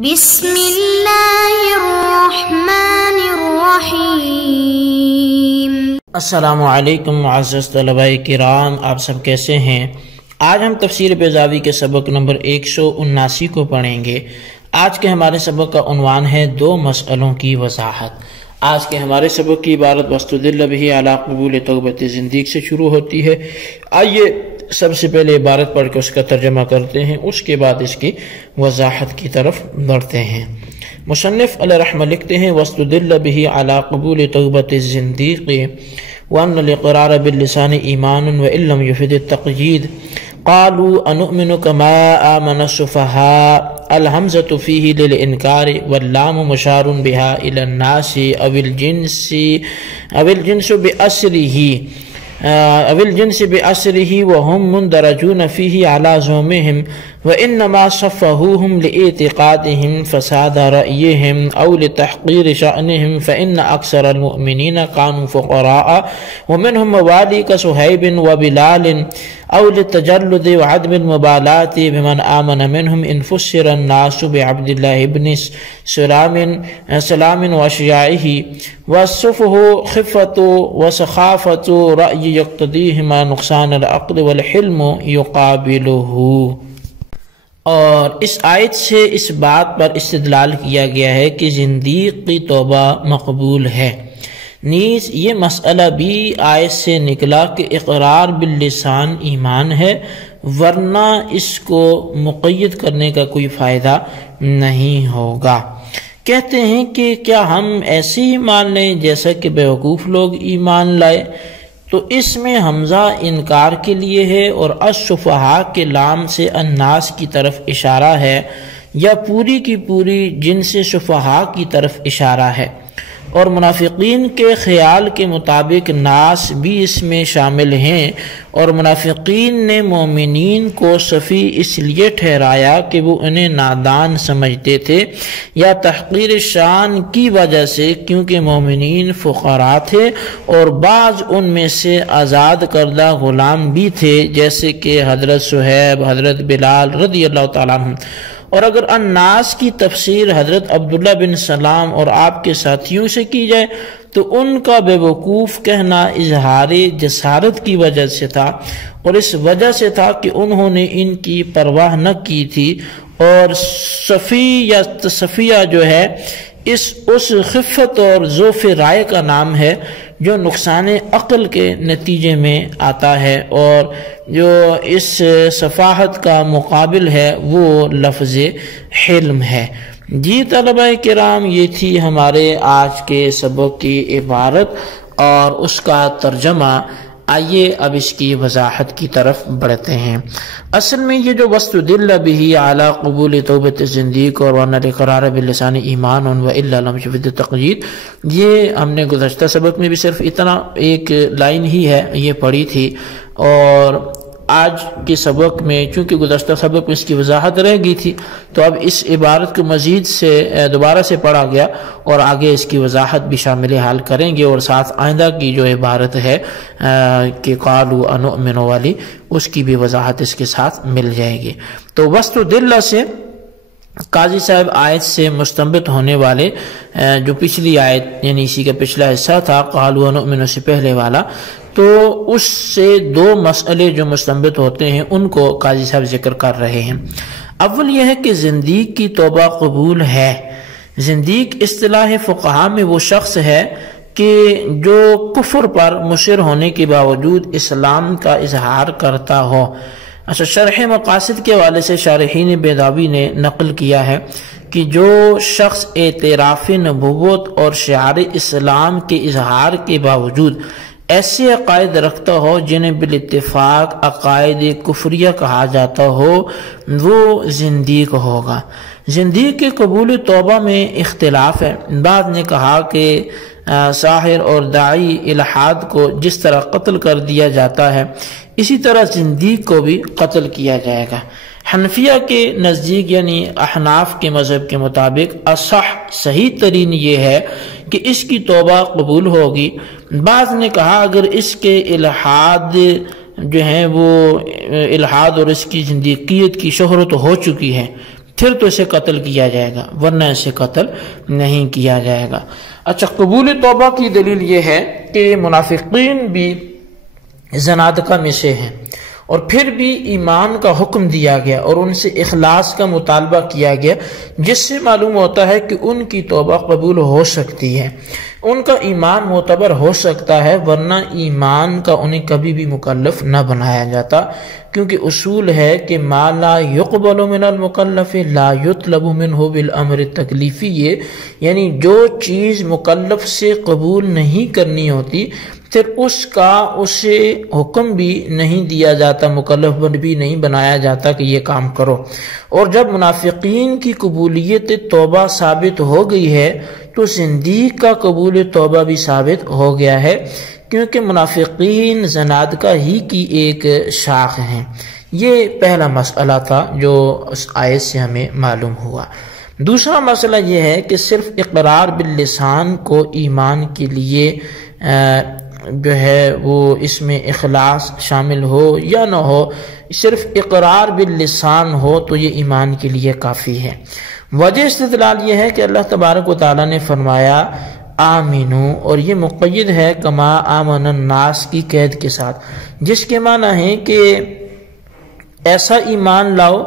بسم اللہ الرحمن الرحیم۔ السلام علیکم معزز طلباء کرام، آپ سب کیسے ہیں؟ آج ہم تفسیر بیضاوی کے سبق نمبر 179 کو پڑھیں گے۔ آج کے ہمارے سبق کا عنوان ہے دو مسئلوں کی وضاحت۔ آج کے ہمارے سبق کی عبارت وَاسْتُدِلَّ بِهِ عَلَىٰ قبول توبۃ زندیق سے شروع ہوتی ہے۔ آئیے سب سے پہلے عبارت پڑھ کے اس کا ترجمہ کرتے ہیں، اس کے بعد اس کی وضاحت کی طرف بڑھتے ہیں۔ مصنف علیہ رحمہ لکھتے ہیں وَاسْتُدِلَّ بِهِ عَلَىٰ قبول توبۃ الزندیق وَأَنَّ الْإِقْرَارَ بِاللِّسَانِ إِيمَانٌ وَإِن لَّمْ يُفِدْ التَّقْيِيدَ قالوا أنؤمن كما آمن السفهاء الحمزة فيه للإنكار واللام مشار بها إلى الناس أو الجنس بأسره وهم مندرجون فيه على زعمهم وإنما صفهوهم لإعتقادهم فساد رأيهم أو لتحقير شأنهم فإن أكثر المؤمنين كانوا فقراء ومنهم موالي كصهيب وبلال أو للتجلد وعدم المبالاة بمن آمن منهم إن فسر الناس بعبد الله بن سلام وأشياعه والسفه خفة وسخافة رأي يقتضيهما نقصان العقل والحلم يقابله۔ اور اس آیت سے اس بات پر استدلال کیا گیا ہے کہ زندیق کی توبہ مقبول ہے۔ نیز یہ مسئلہ بھی آیت سے نکلا کہ اقرار باللسان ایمان ہے، ورنہ اس کو مقید کرنے کا کوئی فائدہ نہیں ہوگا۔ کہتے ہیں کہ کیا ہم ایسے ہی مان لیں جیسا کہ بیوقوف لوگ ایمان لائے؟ تو اس میں حمزہ انکار کے لیے ہے اور السفہاء کے لام سے الناس کی طرف اشارہ ہے، یا پوری کی پوری جنس سفہاء کی طرف اشارہ ہے، اور منافقین کے خیال کے مطابق ناس بھی اس میں شامل ہیں، اور منافقین نے مومنین کو صفی اس لیے ٹھہرایا کہ وہ انہیں نادان سمجھتے تھے، یا تحقیر شان کی وجہ سے کیونکہ مومنین فقراء تھے اور بعض ان میں سے آزاد کردہ غلام بھی تھے، جیسے کہ حضرت صہیب، حضرت بلال رضی اللہ تعالیٰ عنہ۔ اور اگر الناس کی تفسیر حضرت عبداللہ بن سلام اور آپ کے ساتھیوں سے کی جائے تو ان کا بے وقوف کہنا اظہار جسارت کی وجہ سے تھا، اور اس وجہ سے تھا کہ انہوں نے ان کی پرواہ نہ کی تھی، اور صفی یا تصفیہ جو ہے اس خفت اور ضعف رائے کا نام ہے جو نقصان عقل کے نتیجے میں آتا ہے، اور جو اس صفاحت کا مقابل ہے وہ لفظ حلم ہے۔ جی طلبہ کرام، یہ تھی ہمارے آج کے سبق کی عبارت اور اس کا ترجمہ۔ آئیے اب اس کی وضاحت کی طرف بڑھتے ہیں۔ اصل میں یہ جو وَاسْتُدِلَّ بِهِ عَلَىٰ قبول توبۃ الزندیق اور وَأَنَّ الْإِقْرَارَ بِاللِّسَانِ إِيمَانٌ وَإِلَّا لَمْ يُفِدْ التَّقْيِيدَ، یہ ہم نے گزشتہ سبق میں بھی صرف اتنا ایک لائن ہی ہے یہ پڑھی تھی، اور آج کے سبق میں چونکہ گزشتہ سبق میں اس کی وضاحت رہ گئی تھی تو اب اس عبارت کو مزید سے دوبارہ سے پڑھا گیا، اور آگے اس کی وضاحت بھی شامل حال کریں گے، اور ساتھ آئندہ کی جو عبارت ہے کہ قالوا انؤمن والی، اس کی بھی وضاحت اس کے ساتھ مل جائے گی۔ تو وَاسْتُدِلَّ سے قاضی صاحب آیت سے مستنبط ہونے والے جو پچھلی آیت یعنی اسی کا پچھلا حصہ تھا قالوا نؤمن سے پہلے والا، تو اس سے دو مسئلے جو مستنبط ہوتے ہیں ان کو قاضی صاحب ذکر کر رہے ہیں۔ اول یہ ہے کہ زندیق کی توبہ قبول ہے۔ زندیق اصطلاح فقہا میں وہ شخص ہے کہ جو کفر پر مصر ہونے کے باوجود اسلام کا اظہار کرتا ہو۔ اچھا، شرح مقاصد کے حوالے سے شارحین بیضاوی نے نقل کیا ہے کہ جو شخص اعتراف نبوت اور شعار اسلام کے اظہار کے باوجود ایسے عقائد رکھتا ہو جنہیں بالاتفاق عقائد کفریہ کہا جاتا ہو، وہ زندیق ہوگا۔ زندیق کے قبول توبہ میں اختلاف ہے۔ بعض نے کہا کہ ساحر اور داعی الحاد کو جس طرح قتل کر دیا جاتا ہے اسی طرح زندیق کو بھی قتل کیا جائے گا۔ حنفیہ کے نزدیک یعنی احناف کے مذہب کے مطابق اصح صحیح ترین یہ ہے کہ اس کی توبہ قبول ہوگی۔ بعض نے کہا اگر اس کے الحاد جو ہیں وہ الحاد اور اس کی زندیقیت کی شہرت ہو چکی ہے پھر تو اسے قتل کیا جائے گا، ورنہ اسے قتل نہیں کیا جائے گا۔ اچھا، قبول توبہ کی دلیل یہ ہے کہ منافقین بھی زنادقہ میں سے ہیں، اور پھر بھی ایمان کا حکم دیا گیا اور ان سے اخلاص کا مطالبہ کیا گیا، جس سے معلوم ہوتا ہے کہ ان کی توبہ قبول ہو سکتی ہے، ان کا ایمان معتبر ہو سکتا ہے، ورنہ ایمان کا انہیں کبھی بھی مکلف نہ بنایا جاتا، کیونکہ اصول ہے کہ ما لا يقبل من المکلف لا يطلب منه بالامر التکلیفی، یعنی جو چیز مکلف سے قبول نہیں کرنی ہوتی پھر اس کا اسے حکم بھی نہیں دیا جاتا، مکلف بھی نہیں بنایا جاتا کہ یہ کام کرو۔ اور جب منافقین کی قبولیت توبہ ثابت ہو گئی ہے تو زندیق کا قبول توبہ بھی ثابت ہو گیا ہے، کیونکہ منافقین زنادقہ ہی کی ایک شاخ ہیں۔ یہ پہلا مسئلہ تھا جو اس آیت سے ہمیں معلوم ہوا۔ دوسرا مسئلہ یہ ہے کہ صرف اقرار باللسان کو ایمان کے لیے جو ہے وہ اس میں اخلاص شامل ہو یا نہ ہو، صرف اقرار باللسان ہو تو یہ ایمان کے لیے کافی ہے۔ وجہ استدلال یہ ہے کہ اللہ تبارک و تعالیٰ نے فرمایا آمینو، اور یہ مقید ہے کما آمن الناس کی قید کے ساتھ، جس کے معنی ہے کہ ایسا ایمان لاؤ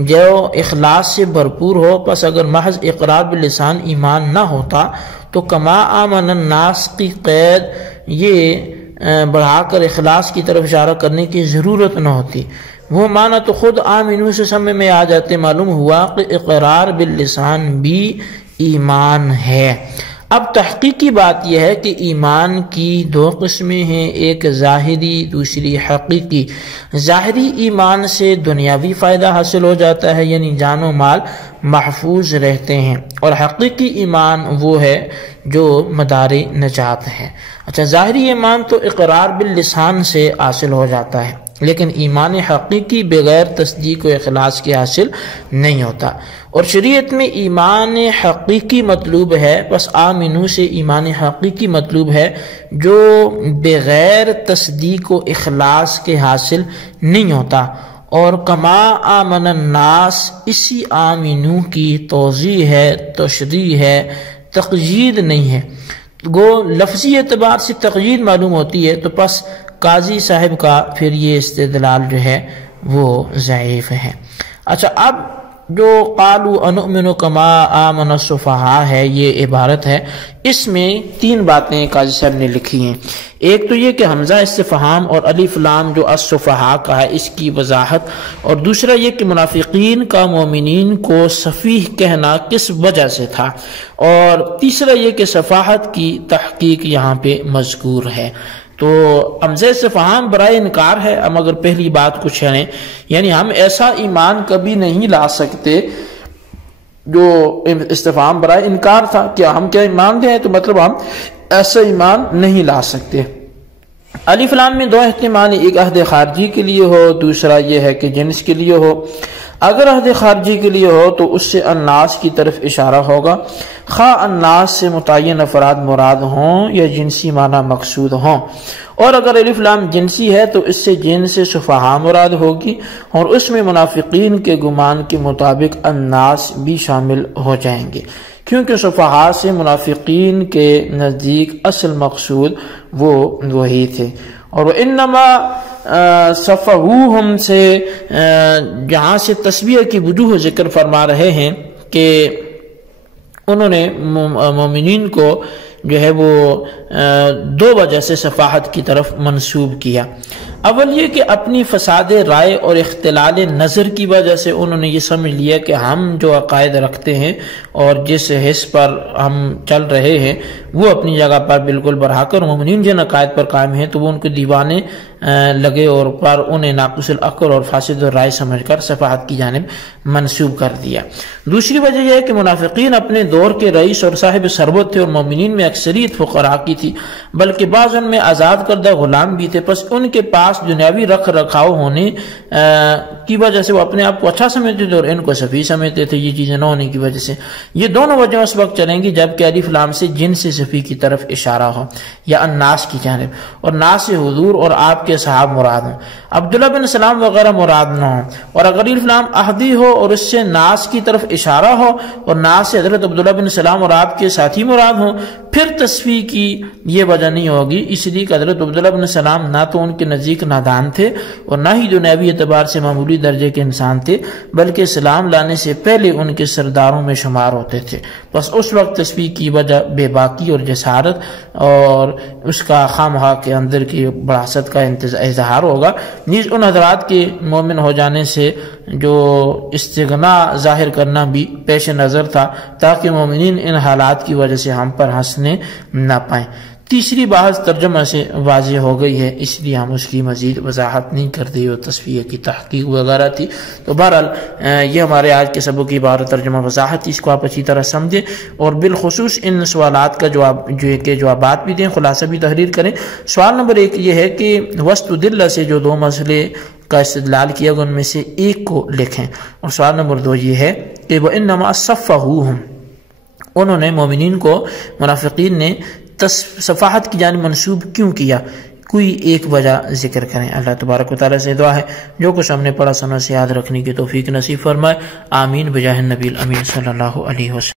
جو اخلاص سے بھرپور ہو۔ پس اگر محض اقرار باللسان ایمان نہ ہوتا تو کما آمن الناس کی قید یہ بڑھا کر اخلاص کی طرف اشارہ کرنے کی ضرورت نہ ہوتی، وہ معنی تو خود آمینو سے سمجھ میں آ جاتے۔ معلوم ہوا کہ اقرار باللسان بھی ایمان ہے۔ اب تحقیقی بات یہ ہے کہ ایمان کی دو قسمیں ہیں، ایک ظاہری، دوسری حقیقی۔ ظاہری ایمان سے دنیاوی فائدہ حاصل ہو جاتا ہے، یعنی جان و مال محفوظ رہتے ہیں، اور حقیقی ایمان وہ ہے جو مدار نجات ہے۔ اچھا، ظاہری ایمان تو اقرار باللسان سے حاصل ہو جاتا ہے، لیکن ایمان حقیقی بغیر تصدیق و اخلاص کے حاصل نہیں ہوتا، اور شریعت میں ایمان حقیقی مطلوب ہے، بس آمنو سے ایمان حقیقی مطلوب ہے جو بغیر تصدیق و اخلاص کے حاصل نہیں ہوتا، اور کما آمن الناس اسی آمنو کی توضیح ہے، تشریح ہے، تقیید نہیں ہے۔ گو لفظی اعتبار سے تقیید معلوم ہوتی ہے، تو پس قاضی صاحب کا پھر یہ استدلال جو ہے وہ ضعیف ہے۔ اچھا، اب جو قالوا انؤمن کما آمن السفہاء ہے، یہ عبارت ہے، اس میں تین باتیں قاضی صاحب نے لکھی ہیں۔ ایک تو یہ کہ حمزہ استفہام اور الف لام جو السفہاء کا ہے اس کی وضاحت، اور دوسرا یہ کہ منافقین کا مومنین کو سفیہ کہنا کس وجہ سے تھا، اور تیسرا یہ کہ سفاہت کی تحقیق یہاں پہ مذکور ہے۔ تو حمزہ استفہام برائے انکار ہے۔ ہم اگر پہلی بات کو چھیڑیں، یعنی ہم ایسا ایمان کبھی نہیں لا سکتے، جو استفہام برائے انکار تھا کہ ہم کیا ایمان دیں، تو مطلب ہم ایسا ایمان نہیں لا سکتے۔ الف لام میں دو احتمال، ایک عہد خارجی کے لیے ہو، دوسرا یہ ہے کہ جنس کے لیے ہو۔ اگر عہد خارجی کے لیے ہو تو اس سے الناس کی طرف اشارہ ہوگا، خواہ الناس سے متعین افراد مراد ہوں یا جنسی معنی مقصود ہوں، اور اگر الف لام جنسی ہے تو اس سے جنس سفہاء مراد ہوگی، اور اس میں منافقین کے گمان کے مطابق الناس بھی شامل ہو جائیں گے، کیونکہ سفہاء سے منافقین کے نزدیک اصل مقصود وہ وہی تھے۔ اور انما صفہوہم سے جہاں سے تسبیہ کی وجوہ ذکر فرما رہے ہیں کہ انہوں نے مومنین کو جو ہے وہ دو وجہ سے صفاحت کی طرف منسوب کیا۔ اول یہ کہ اپنی فساد رائے اور اختلال نظر کی وجہ سے انہوں نے یہ سمجھ لیا کہ ہم جو عقائد رکھتے ہیں اور جس حص پر ہم چل رہے ہیں وہ اپنی جگہ پر بالکل برحق، اور مومنین جن عقائد پر قائم ہیں تو وہ ان کو دیوانے لگے اور پر انہیں ناقص العقل اور فاسد الرائے سمجھ کر صفاحت کی جانب منسوب کر دیا۔ دوسری وجہ یہ ہے کہ منافقین اپنے دور کے رئیس اور صاحب ثروت تھے، اور مومنین میں اکثریت فقراء کی تھی، بلکہ بعض ان میں آزاد کردہ غلام بھی تھے، پس ان کے پاس خاص دنیاوی رکھ رکھاؤ ہونے کی وجہ سے وہ اپنے آپ کو اچھا سمجھتے تھے اور ان کو سفیہ سمجھتے تھے، یہ چیزیں نہ ہونے کی وجہ سے۔ یہ دونوں وجہ اس وقت چلیں گی جب کہ الف لام سے جن سے سفیہ کی طرف اشارہ ہو یا الناس کی جانب، اور ناس سے حضور اور آپ کے صحاب مراد ہوں، عبداللہ بن سلام وغیرہ مراد نہ ہوں۔ اور اگر الف لام احدی ہو اور اس سے ناس کی طرف اشارہ ہو اور ناس سے حضرت عبداللہ بن سلام اور آپ کے ساتھی مراد ہوں، پھر تصفیہ کی یہ وجہ نہیں ہوگی، اس لیے کہ حضرت عبداللہ بن سلام نہ تو ان کے نزدیک نادان تھے اور نہ ہی دنیاوی اعتبار سے معمولی درجے کے انسان تھے، بلکہ اسلام لانے سے پہلے ان کے سرداروں میں شمار ہوتے تھے۔ بس اس وقت تصفیہ کی وجہ بے باکی اور جسارت اور اس کا خواہ کے اندر کی بڑاست کا اظہار ہوگا، نیز ان حضرات کے مومن ہو جانے سے جو استغنا ظاہر کرنا بھی پیش نظر تھا تاکہ مومنین ان حالات کی وجہ سے ہم پر ہنسنے نہ پائیں۔ تیسری بحث ترجمہ سے واضح ہو گئی ہے، اس لیے ہم اس کی مزید وضاحت نہیں کرتے، اور تصفیہ کی تحقیق وغیرہ تھی۔ تو بہرحال یہ ہمارے آج کے سبق کی عبارت ترجمہ وضاحت، اس کو آپ اچھی طرح سمجھیں اور بالخصوص ان سوالات کا جوابات بھی دیں، خلاصہ بھی تحریر کریں۔ سوال نمبر 1 یہ ہے کہ وسط دلہ سے جو 2 مسئلے کا استدلال کیا گیا ان میں سے ایک کو لکھیں، اور سوال نمبر 2 یہ ہے کہ وَإِنَّمَا صَفَّهُوهُمْ، انہوں نے مومنین کو منافقین نے صفاحت کی جانب منسوب کیوں کیا، کوئی ایک وجہ ذکر کریں۔ اللہ تبارک و تعالیٰ سے دعا ہے جو کچھ ہم نے پڑھا سنا سے یاد رکھنے کی توفیق نصیب فرمائے، آمین بجاہ النبی الامین صلی اللہ علیہ وسلم۔